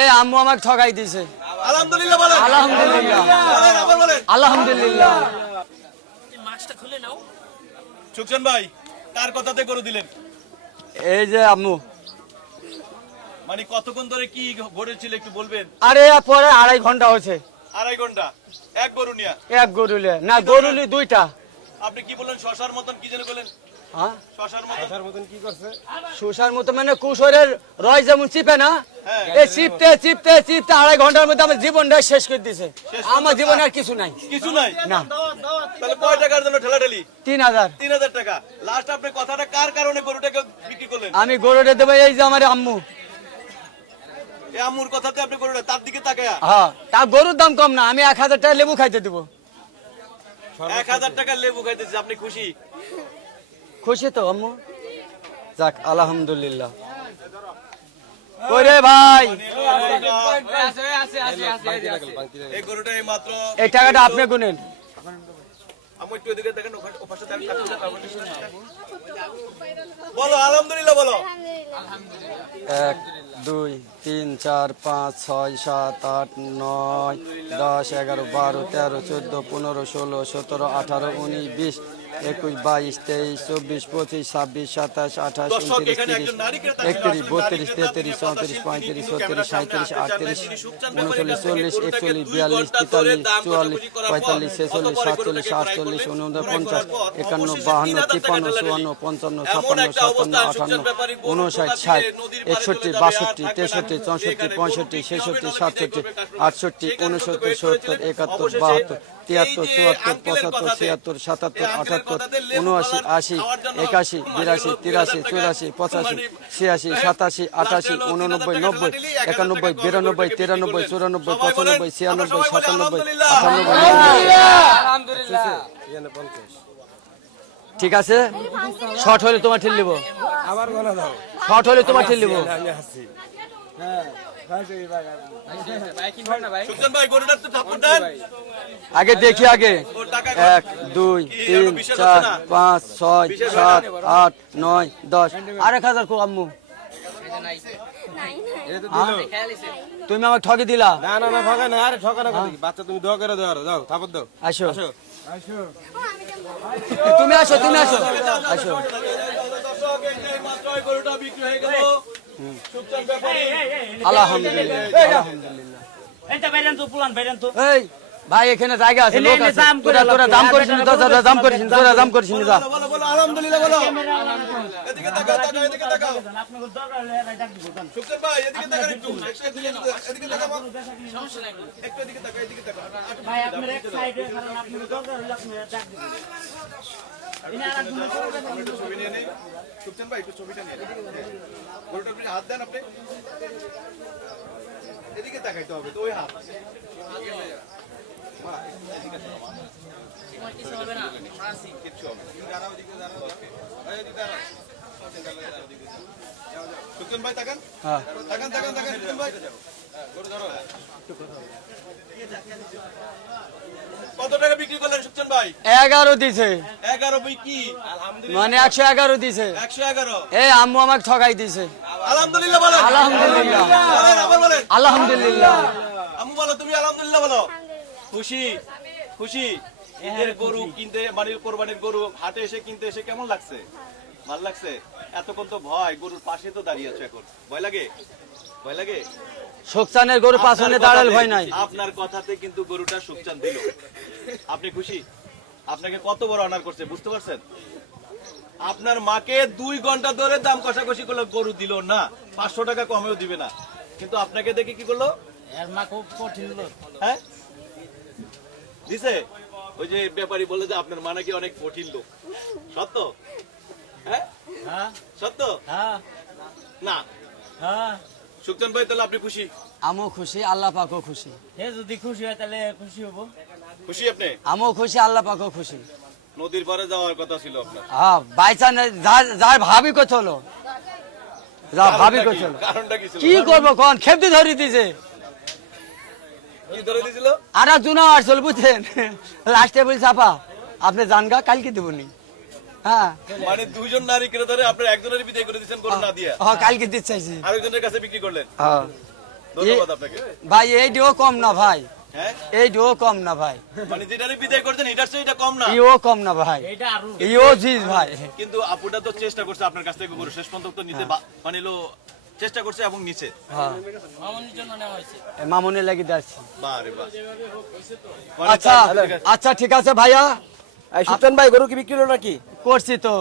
এই আম্মু আমাকে ঠকাই দিয়েছে। আলহামদুলিল্লাহ বলেন। আলহামদুলিল্লাহ বলেন, আবার বলেন। আলহামদুলিল্লাহ। মাছটা খুলে নাও। সুকসান ভাই কার কথাতে গরু দিলেন? এই যে আম্মু। মানে কতক্ষণ ধরে কি ঘটেছিল একটু বলবেন? আরে পরে 2.5 ঘন্টা হয়েছে। 2.5 ঘন্টা এক গরু নিয়া? এক গরুলে না, গরুলি 2টা। আপনি কি বললেন? শশার মতন কি যেন বলেন? হ্যাঁ শশার মতন কি করছে? শোষার মতো মানে কুশোরের রয় যেমন চিপে না, হ্যাঁ। এই চিপতে চিপতে চিপতে 2.5 ঘন্টার মধ্যে আমার জীবনটা শেষ করে দিয়েছে। আমার জীবনে আর কিছু নাই। কিছু নাই না। তাহলে কয় টাকার জন্য ঠেলাঠেলি? 3000। 3000 টাকা। লাস্ট আপনি কথাটা কার কারণে গরুটাকে বিক্রি করলেন? আমি গরুটা দেবো এই যে আমার আম্মু। এই আম্মুর কথাতে আপনি গরুটা তার দিকে তাকায়া? হ্যাঁ, তা গরুর দাম কম না, আমি 1000 টাকা লেবু খাইতে দেবো। 1000 টাকা লেবু খাইতেছি, আপনি খুশি? খুশি তো আম্মু? যাক আলহামদুলিল্লাহ। ওরে ভাই, এই গরুটা এই মাত্র এই টাকাটা আপনি গুনেন। আম্মু একটু এদিকে দেখেন, ওপাশে দেখেন। বলো আলহামদুলিল্লাহ বলো। 1 2 3 4 5 6 7 8 9 10 11 12 13 14 15 16 17 18 19 20 21 22 23 24 25 26 27 28 29 30 31 32 33 34 35 36 37 38 39 40 41 42 43 44 45 46 47 48 49 50 51 52 53 54 55 56 57 58 59 60 61 62 63 64 65 66 67 68 69 70 71 72 73 74 75 76 77 78 79 80 81 82 83 84 85 86 87 88 89 90 91 92 93 94 95 96 97 98 ঠিক আছে, শর্ট হলে তোমার ঠেল নিব। আবার গলা দাও। শর্ট হলে তোমার ঠেল নিব। আমি আসছি। সুকসান ভাই গরুটার তো ঠাকুর দেন। আগে দেখি আগে। 1 2 3 4 5 6 7 8 9 10 আর 1000 কো আম্মু। তুমি আমাকে ঠকে দিলা। না না না ঠকা না, আরে ঠকা না কথা কি? বাচ্চা তুমি দোয়া করে দাও, যাও থাপড় দাও। আসো আসো। তুমি আসো, তুমি আসো আসো। মাত্র এই গরুটা বিক্রি হয়ে গেল। সুকসান ব্যাপারী। আলহামদুলিল্লাহ আলহামদুলিল্লাহ। এটা বাইরেন তো পুলান বাইরেন তো। এই ভাই এখানে জায়গা আছে, লোক আছে। তোরা দাম করিস না, তোরা দাম করিস না, তোরা দাম করিস না। যা বলো বলো আলহামদুলিল্লাহ বলো। এদিকে তাকাও তাকাও এদিকে তাকাও। আপনাকে দরকার হলে এটা ডাক দিব। সুকসান ভাই এদিকে তাকান একটু। এদিকে তাকাও। সমস্যা নাই। একটু এদিকে তাকাও এদিকে তাকাও। ভাই আপনার এক সাইডে কারণ আপনাকে দরকার হলে আপনি ডাক দিব। ইনা আর গুলো করবেন। একটু ছবি নিয়ে নেই। সুকসান ভাই একটু ছবিটা নিয়ে নিন। গরুটার উপরে হাত দেন আপনি। এদিকে তাকাইতে হবে তো, ওই হাত। কিছু হবে না। কিচ্ছু হবে না। তুমি দাঁড়াও, এদিকে দাঁড়াও। এই এদিকে দাঁড়াও। সুকসান ভাই তাকান। হ্যাঁ তাকান তাকান তাকান সুকসান ভাই। গরু ধরো। কত টাকা বিক্রি করলেন সুকসান ভাই? 11 দিছে, 11 বই কি? আলহামদুলিল্লাহ। মানে 111 দিছে। 111। এই আম্মু আমাকে ঠকাই দিছে। আলহামদুলিল্লাহ বলেন। আলহামদুলিল্লাহ বলেন আবার বলেন। আলহামদুলিল্লাহ। আম্মু বলো, তুমি আলহামদুলিল্লাহ বলো। খুশি খুশি। ঈদের গরু কিনতে, মানে কোরবানির গরু হাটে এসে কিনতে এসে কেমন লাগছে? ভালো লাগছে? এতক্ষণ তো ভয়, গরুর পাশে তো দাঁড়িয়ে আছো এখন, ভয় লাগে? ভয় লাগে? সুকসানের গরু পাছনে দাঁড়াল ভয় নাই। আপনার কথাতে কিন্তু গরুটা সুকসান দিল। আপনি খুশি? আপনাকে কত বড় অনার করছে বুঝতে পারছেন? আপনার মাকে 2 ঘন্টা ধরে দাম কষাকষি করলো, গরু দিল না, 500 টাকা কমেও দিবে না, কিন্তু আপনাকে দেখে কি করলো? এর মা খুব কঠিন লোক। হ্যাঁ দিছে। ওই যে ব্যাপারী বলে যে আপনার মা নাকি অনেক কঠিন লোক, সত্য? হ্যাঁ হ্যাঁ সত্য হ্যাঁ না? হ্যাঁ। সুকসান ভাই তাহলে আপনি খুশি? আমও খুশি, আল্লাহ পাকও খুশি। হে যদি খুশি হয় তাহলে খুশি হব। খুশি আপনি? আমও খুশি, আল্লাহ পাকও খুশি। নদীর পারে যাওয়ার কথা ছিল আপনার। হ্যাঁ বাইচান যার ভাবি কত হলো, যা ভাবি কত হলো। কারণটা কি ছিল? কি করবো কোন? খেপতে ধরে দিছে। কি ধরে দিয়েছিল? আর জুনা আসল বুঝছেন, লাস্টে বলছে আপা আপনি জানগা কালকে দেবনি। হ্যাঁ মানে 2 জন নারী ক্রেতারে আপনার একজনের বিদায় করে দিয়েছেন গরু না দিয়ে, কালকে দিতে চাইছি। আরেকজনের কাছে বিক্রি করলেন। হ্যাঁ ধন্যবাদ আপনাকে। ভাই এইটিও কম না ভাই, হ্যাঁ, এইটিও কম না ভাই, মানে যেটারে বিদায় করছেন এটার চেয়ে এটা কম না, ইও কম না ভাই, এটা আরো ইও জিজ ভাই। কিন্তু আপুটা তো চেষ্টা করছে আপনার কাছ থেকে গরু শেষ পর্যন্ত তো নিতে মানে লো চেষ্টা করছে এবং নিচে। হ্যাঁ মামুনি লাগি যাচ্ছি। বারে বাহ। আচ্ছা আচ্ছা ঠিক আছে ভাইয়া, সুলতান ভাই গরু কি বিক্রি হলো নাকি? করছি তো।